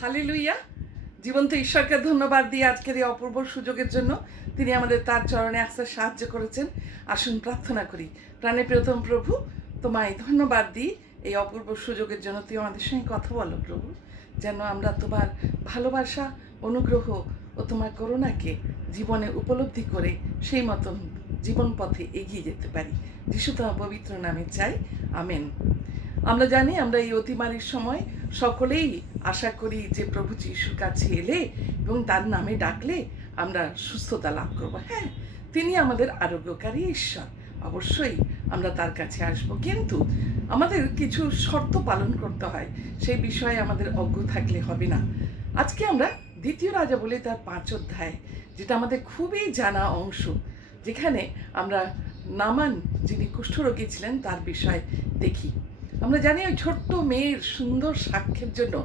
Hallelujah. জীবন্ত ঈশ্বরকে ধন্যবাদ দিয়ে আজকের এই অপূর্ব সুযোগের জন্য তিনি আমাদের তার চরণে আসতে সাহায্য করেছেন। আসুন প্রার্থনা করি। প্রাণে প্রিয়তম প্রভু, তোমায় ধন্যবাদ দিই এই অপূর্ব সুযোগের জন্য। তুই আমাদের সঙ্গে কথা বলো প্রভু, যেন আমরা তোমার ভালোবাসা, অনুগ্রহ ও তোমার করুণাকে জীবনে উপলব্ধি করে সেই মতন জীবন পথে এগিয়ে যেতে পারি। যিশু তোমার পবিত্র নামে চাই, আমেন। আমরা জানি আমরা এই অতিমারির সময় সকলেই আশা করি যে প্রভু যিশুর কাছে এলে এবং তার নামে ডাকলে আমরা সুস্থতা লাভ করব। হ্যাঁ, তিনি আমাদের আরোগ্যকারী ঈশ্বর, অবশ্যই আমরা তার কাছে আসব, কিন্তু আমাদের কিছু শর্ত পালন করতে হয়। সেই বিষয়ে আমাদের অজ্ঞ থাকলে হবে না। আজকে আমরা দ্বিতীয় রাজা বলে তার 5 অধ্যায়, যেটা আমাদের খুবই জানা অংশ, যেখানে আমরা নামান যিনি কুষ্ঠরোগী ছিলেন তার বিষয় দেখি। আমরা জানি ওই ছোট্ট মেয়ের সুন্দর সাক্ষ্যের জন্য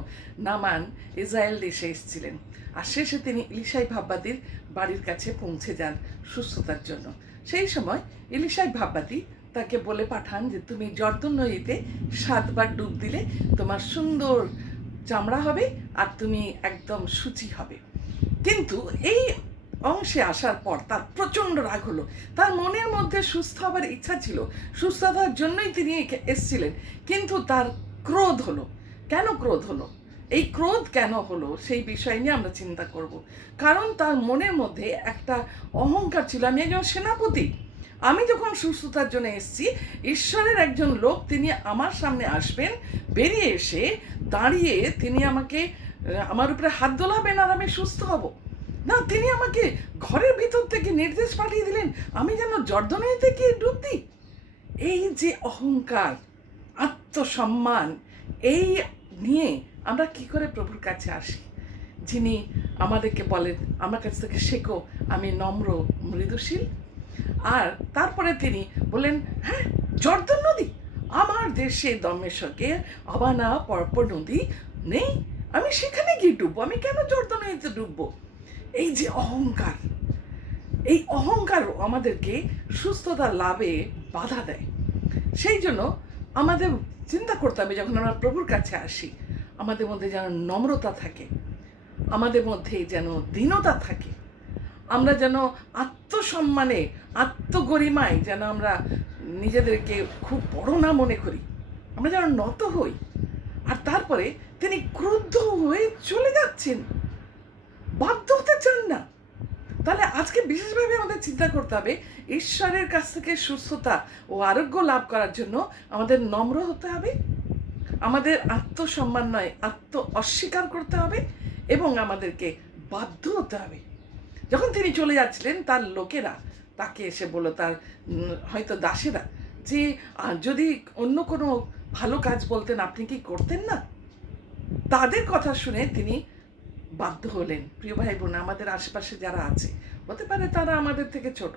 নামান ইসরায়েল দেশে এসেছিলেন, আর শেষে তিনি ইলিশাই ভাববাদীর বাড়ির কাছে পৌঁছে যান সুস্থতার জন্য। সেই সময় ইলিশাই ভাববাদী তাকে বলে পাঠান যে তুমি জর্দন নদীতে 7 বার ডুব দিলে তোমার সুন্দর চামড়া হবে আর তুমি একদম শুচি হবে। কিন্তু এই অংশে আসার পর তার প্রচণ্ড রাগ হলো। তার মনের মধ্যে সুস্থ হবার ইচ্ছা ছিল, সুস্থতার জন্যই তিনি এসছিলেন, কিন্তু তার ক্রোধ হলো। কেন ক্রোধ হলো? এই ক্রোধ কেন হলো সেই বিষয় নিয়ে আমরা চিন্তা করব। কারণ তার মনের মধ্যে একটা অহংকার ছিল, আমি একজন সেনাপতি, আমি যখন সুস্থতার জন্য এসেছি, ঈশ্বরের একজন লোক তিনি আমার সামনে আসবেন, বেরিয়ে এসে দাঁড়িয়ে তিনি আমাকে আমার উপরে হাত দোলাবেন আর আমি সুস্থ হব না। তিনি আমাকে ঘরের ভিতর থেকে নির্দেশ পাঠিয়ে দিলেন আমি যেন জর্দনে থেকে ডুব দিই। এই যে অহংকার, আত্মসম্মান, এই নিয়ে আমরা কি করে প্রভুর কাছে আসি, যিনি আমাদেরকে বলেন আমার কাছ থেকে শেখো, আমি নম্র মৃদুশীল। আর তারপরে তিনি বললেন হ্যাঁ, জর্দন নদী আমার দেশে দমেশ্বরকে অবানা পরপর নদী নেই, আমি সেখানে গিয়ে ডুববো, আমি কেন জর্দন নদীতে ডুববো? এই যে অহংকার, এই অহংকার আমাদেরকে সুস্থতা লাভে বাধা দেয়। সেই জন্য আমাদের চিন্তা করতে হবে, যখন আমরা প্রভুর কাছে আসি আমাদের মধ্যে যেন নম্রতা থাকে, আমাদের মধ্যে যেন দীনতা থাকে, আমরা যেন আত্মসম্মানে, আত্মগরিমায় যেন আমরা নিজেদেরকে খুব বড় না মনে করি, আমরা যেন নত হই। আর তারপরে তিনি ক্রুদ্ধ হয়ে চলে যাচ্ছেন, বাধ্য হতে চান না। তাহলে আজকে বিশেষভাবে আমাদের চিন্তা করতে হবে, ঈশ্বরের কাছ থেকে সুস্থতা ও আরোগ্য লাভ করার জন্য আমাদের নম্র হতে হবে, আমাদের আত্মসম্মান নয় আত্ম অস্বীকার করতে হবে, এবং আমাদেরকে বাধ্য হতে হবে। যখন তিনি চলে যাচ্ছিলেন তার লোকেরা তাকে এসে বলল, তার হয়তো দাসেরা, যে যদি অন্য কোনো ভালো কাজ বলতেন আপনি কি করতেন না? তাদের কথা শুনে তিনি বাধ্য হলেন। প্রিয় ভাই বোন, আমাদের আশেপাশে যারা আছে, হতে পারে তারা আমাদের থেকে ছোট,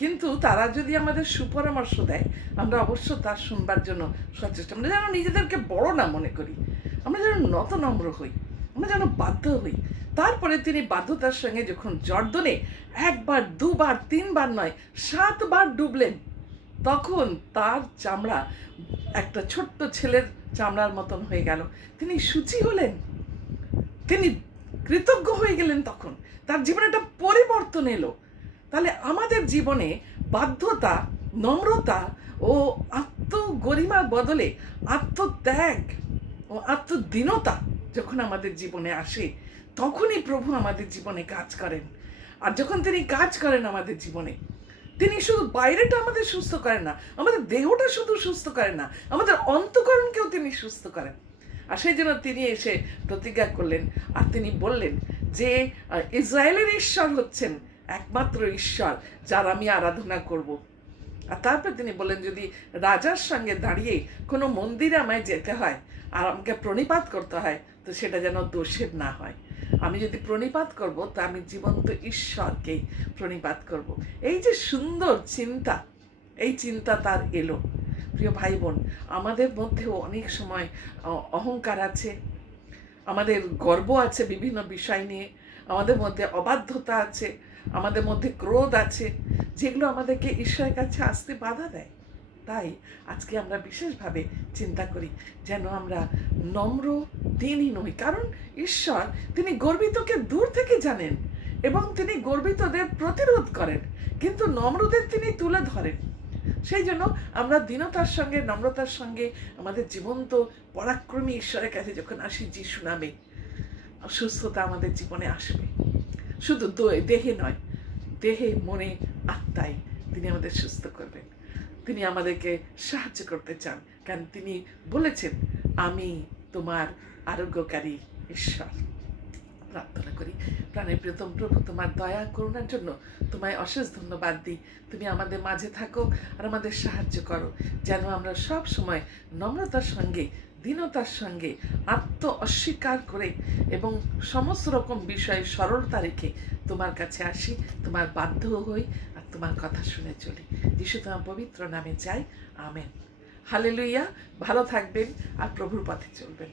কিন্তু তারা যদি আমাদের সুপরামর্শ দেয় আমরা অবশ্য তার শুনবার জন্য সচেষ্ট। আমরা যেন নিজেদেরকে বড় না মনে করি, আমরা যেন নত নম্র হই, আমরা যেন বাধ্য হই। তারপরে তিনি বাধ্যতার সঙ্গে যখন জর্দনে 1 বার 2 বার 3 বার নয় 7 বার ডুবলেন, তখন তার চামড়া একটা ছোট্ট ছেলের চামড়ার মতন হয়ে গেল, তিনি শুচি হলেন, তিনি কৃতজ্ঞ হয়ে গেলেন। তখন তার জীবনে একটা পরিবর্তন এলো। তাহলে আমাদের জীবনে বাধ্যতা, নম্রতা ও আত্মগরিমার বদলে আত্মত্যাগ ও আত্মদীনতা যখন আমাদের জীবনে আসে, তখনই প্রভু আমাদের জীবনে কাজ করেন। আর যখন তিনি কাজ করেন আমাদের জীবনে, তিনি শুধু বাইরেটা আমাদের সুস্থ করেন না, আমাদের দেহটা শুধু সুস্থ করেন না, আমাদের অন্তঃকরণকেও তিনি সুস্থ করেন। আর সেই জন্য তিনি এসে প্রতিজ্ঞা করলেন, আর তিনি বললেন যে ইসরায়েলের ঈশ্বর হচ্ছেন একমাত্র ঈশ্বর যার আমি আরাধনা করব। আর তারপর তিনি বললেন, যদি রাজার সঙ্গে দাঁড়িয়ে কোনো মন্দিরে আমায় যেতে হয় আর আমাকে প্রণিপাত করতে হয়, তো সেটা যেন দোষের না হয়। আমি যদি প্রণিপাত করব তা আমি জীবন্ত ঈশ্বরকেই প্রণিপাত করব। এই যে সুন্দর চিন্তা, এই চিন্তা তার এলো। প্রিয় ভাই বোন, আমাদের মধ্যেও অনেক সময় অহংকার আছে, আমাদের গর্ব আছে বিভিন্ন বিষয় নিয়ে, আমাদের মধ্যে অবাধ্যতা আছে, আমাদের মধ্যে ক্রোধ আছে, যেগুলো আমাদেরকে ঈশ্বরের কাছে আসতে বাধা দেয়। তাই আজকে আমরা বিশেষভাবে চিন্তা করি যেন আমরা নম্র দিনই নই, কারণ ঈশ্বর তিনি গর্বিতকে দূর থেকে জানেন এবং তিনি গর্বিতদের প্রতিরোধ করেন, কিন্তু নম্রদের তিনি তুলে ধরেন। সেই জন্য আমরা দীনতার সঙ্গে নম্রতার সঙ্গে আমাদের জীবন্ত পরাক্রমী ঈশ্বরের কাছে যখন আসি, যিশু নামে সুস্থতা আমাদের জীবনে আসবে। শুধু দেহে নয়, দেহে মনে আত্মায় তিনি আমাদের সুস্থ করবেন। তিনি আমাদেরকে সাহায্য করতে চান, কারণ তিনি বলেছেন, আমি তোমার আরোগ্যকারী ঈশ্বর। প্রার্থনা করি, প্রাণের প্রিয়তম প্রভু, তোমার দয়া করুণার জন্য তোমায় অশেষ ধন্যবাদ দিই। তুমি আমাদের মাঝে থাকো আর আমাদের সাহায্য করো, যেন আমরা সব সময় নম্রতার সঙ্গে, দীনতার সঙ্গে, আত্ম অস্বীকার করে এবং সমস্ত রকম বিষয়ে সরলতা রেখে তোমার কাছে আসি, তোমার বাধ্য হই আর তোমার কথা শুনে চলি। যিশু তোমার পবিত্র নামে চাই, আমেন। হালেলুইয়া। ভালো থাকবেন আর প্রভুর পথে চলবেন।